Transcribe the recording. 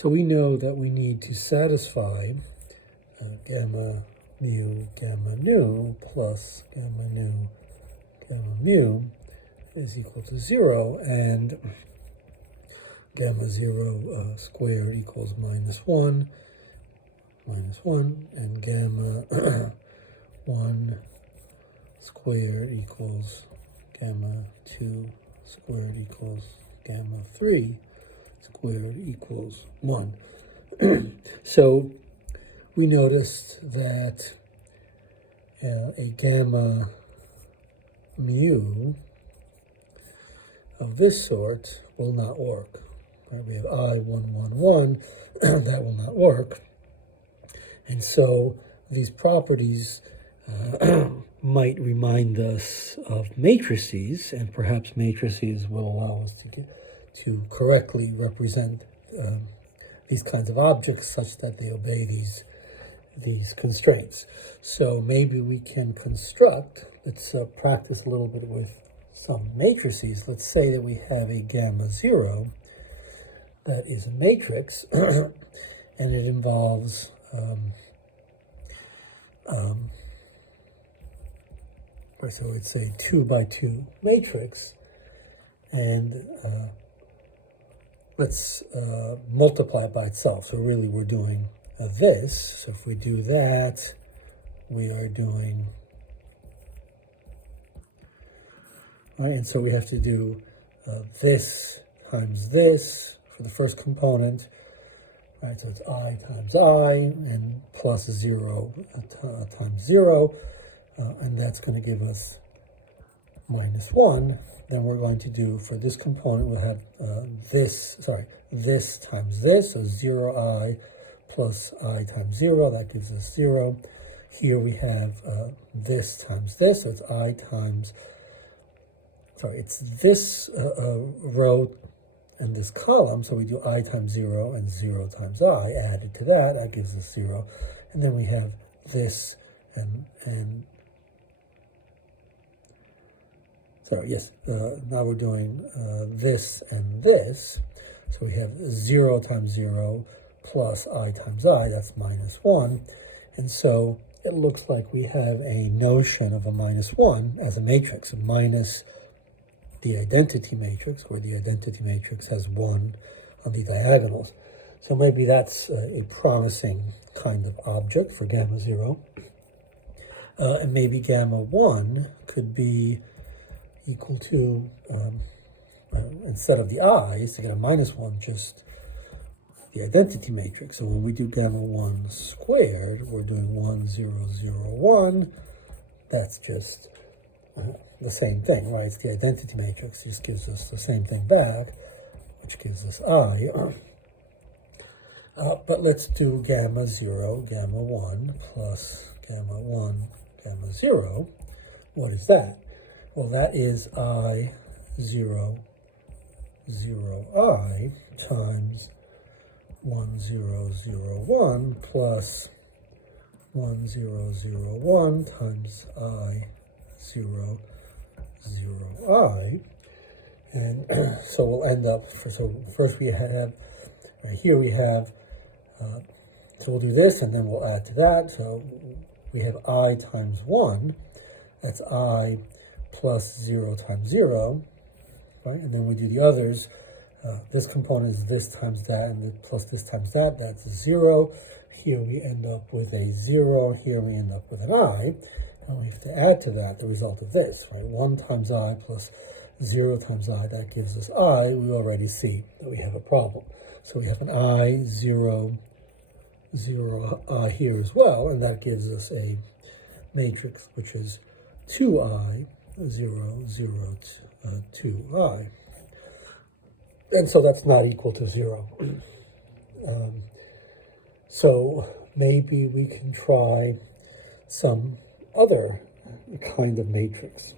So we know that we need to satisfy gamma mu plus gamma mu is equal to 0, and gamma 0 squared equals minus 1, and gamma 1 squared equals gamma 2 squared equals gamma 3 squared equals 1. So we noticed that a gamma mu of this sort will not work. Right? We have I111, that will not work. And so these properties might remind us of matrices, and perhaps matrices will allow us to correctly represent these kinds of objects such that they obey these constraints. So maybe we can construct, let's practice a little bit with some matrices. Let's say that we have a gamma 0 that is a matrix, and it involves so it's a 2 by 2 matrix, and let's multiply it by itself. So really we're doing this. So if we do that, we are doing, right, and so we have to do this times this for the first component, right? So it's I times I, and plus 0 times 0, and that's going to give us minus 1. Then we're going to do, for this component, we'll have this times this, so 0i plus I times 0, that gives us 0. Here we have this times this, so it's I times, it's this row and this column, so we do I times 0 and 0 times I added to that, that gives us 0. And then we have this now we're doing this and this. So we have 0 times 0 plus I times I, that's minus 1. And so it looks like we have a notion of a minus 1 as a matrix, minus the identity matrix, where the identity matrix has 1 on the diagonals. So maybe that's a promising kind of object for gamma 0. And maybe gamma 1 could be equal to, instead of the i's, to get a minus 1, just the identity matrix. So when we do gamma 1 squared, we're doing 1, 0, 0, 1. That's just the same thing, right? It's the identity matrix. It just gives us the same thing back, which gives us I. But let's do gamma 0, gamma 1 plus gamma 1, gamma 0. What is that? Well, that is I 0, 0, I times 1, 0, 0, 1 plus 1, 0, 0, 1 times I 0, 0, I. And so we'll end up, so first we have, right here we have, so we'll do this and then we'll add to that. So we have I times 1, that's I plus 0 times 0, right? And then we do the others. This component is this times that, and plus this times that, that's 0. Here we end up with a 0, here we end up with an I, and we have to add to that the result of this, right? 1 times I plus 0 times I, that gives us I. We already see that we have a problem. So we have an I, 0, 0, I here as well, and that gives us a matrix which is 2I, 0, 0, 2I. And so that's not equal to 0. So maybe we can try some other kind of matrix.